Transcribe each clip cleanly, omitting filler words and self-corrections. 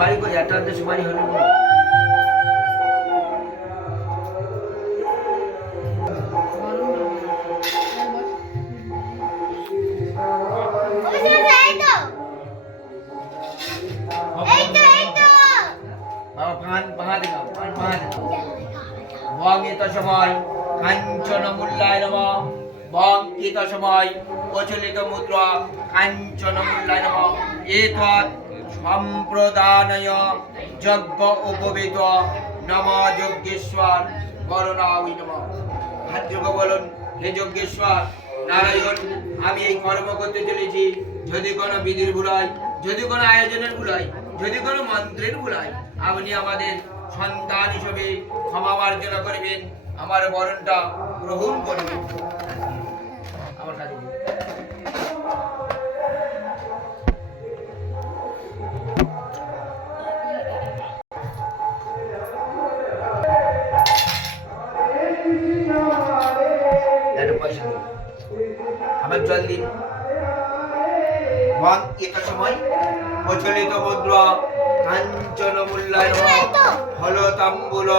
সুপারি করি একটা সুপারি হলো সময় কাঞ্চন মূল্যায় নম বঙ্কিত সময় প্রচলিত মুদ্রা কাঞ্চন মূল্যায় নম এতৎ সম্প্রদানয় যজ্ঞ উপবিত নম যজ্ঞেশ্বর করুণায় নম। হাত যোগে বলুন, হে যজ্ঞেশ্বর নারায়ণ, আমি এই কর্ম করতে চলেছি, যদি কোনো বিধির ভুলাই, যদি কোনো আয়োজনের ভুলাই, যদি কোনো মন্ত্রের ভুলাই, আপনি আমাদের সন্তান হিসেবে ক্ষমা মার্জনা করবেন, আমার বরণটা গ্রহণ করবেন। আমার কাছে পয়সা দিন, আমার জল দিন। এটা সময় প্রচলিত মুদ্রা কাঞ্চন মূল্যায় হল তাম্বুল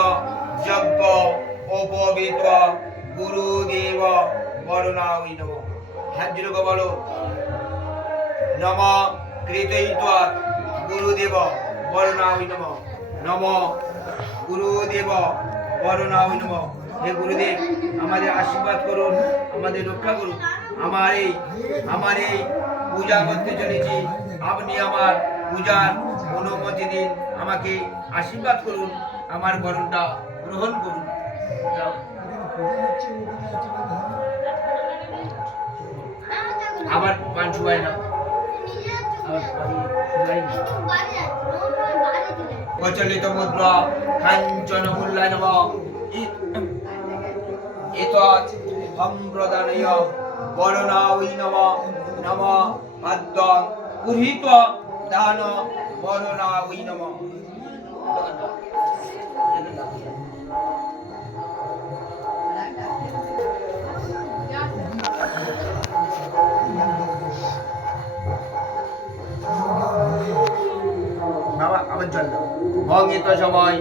যজ্ঞ উপবিত গুরুদেব বরণায় নম। হাত জোড়ে বলো, নম কৃতৈত্বা গুরুদেব বরণায় নম। নম গুরুদেব বরণায় নম। হে গুরুদেব, আমাদের আশীর্বাদ করুন, আমাদের রক্ষা করুন। আমার এই পূজা করতে চলেছি, আপনি আমার পূজার অনুমতি দিন, আমাকে আশীর্বাদ করুন, আমার বরণটা গ্রহণ করুন। আবার পান সুবাই না, প্রচলিত মুদ্রা কাঞ্চন মূল্যায় নম এতৎ সম্প্রদানয় বরণায় নম। নম পাদ্য পুরোহিত দান বরণায় নম। বাবা আবার জল দাও। ভঙ্গিত সময়